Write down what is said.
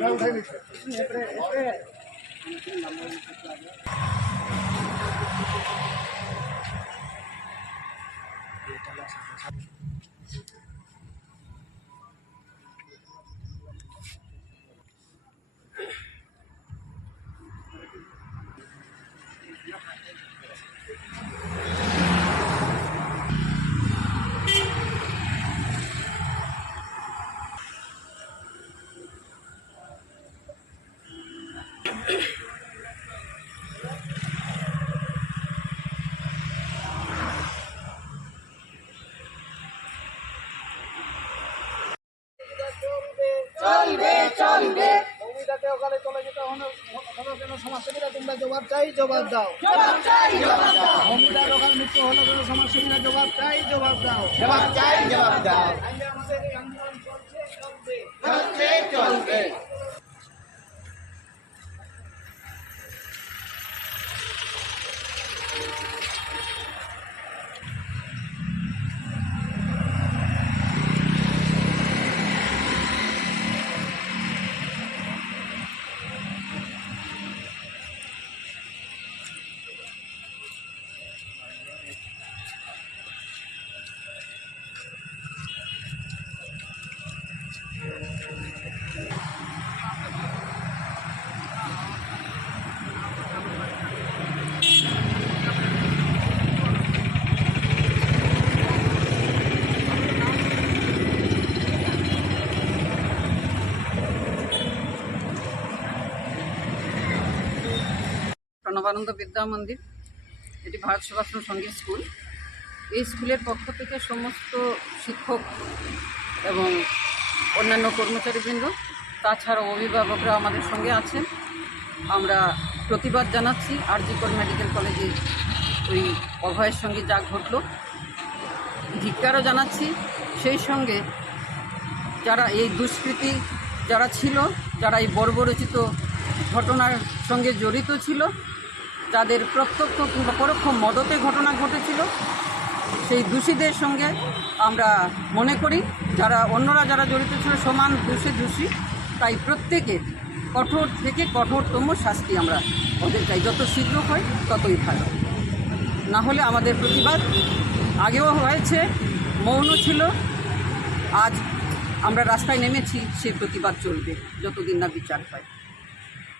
চলবে চলবে মৌমিতাকে ওখানে চলে যেতে হলো কেন সমাজসেবীরা? তোমরা জবাব চাই জবাব দাও। জবাব চাই জবাব দাও। মৌমিতার ওখানে মৃত্যু হলো কেন সমাজসেবীরা? জবাব চাই জবাব দাও। জবাব চাই জবাব দাও। আমাদের আন্দোলন চলছে চলবে চলবে প্রণবানন্দ বিদ্যা মন্দির, এটি ভারত সেবাশ্রম সংগীত স্কুল। এই স্কুলের পক্ষ থেকে সমস্ত শিক্ষক এবং অন্যান্য কর্মচারীবৃন্দ, তাছাড়াও অভিভাবকরা আমাদের সঙ্গে আছেন। আমরা প্রতিবাদ জানাচ্ছি আর আরজিকর মেডিকেল কলেজে ওই অভয়ের সঙ্গে যা ঘটল। ধিক্কারও জানাচ্ছি, সেই সঙ্গে যারা এই দুষ্কৃতী যারা ছিল, যারা এই বর্বরচিত ঘটনার সঙ্গে জড়িত ছিল যাদের প্রত্যক্ষ কিংবা পরোক্ষ মদতে ঘটনা ঘটেছিল। সেই দোষীদের সঙ্গে আমরা মনে করি, যারা অন্যরা যারা জড়িত ছিল সমান দোষে দোষী, তাই প্রত্যেকের কঠোর থেকে কঠোরতম শাস্তি আমরা ওদের চাই। যত শীঘ্র হয় ততই ভালো। না হলে আমাদের প্রতিবাদ আগেও হয়েছে মৌন ছিল। আজ আমরা রাস্তায় নেমেছি, সেই প্রতিবাদ চলবে, যতদিন না বিচার হয়।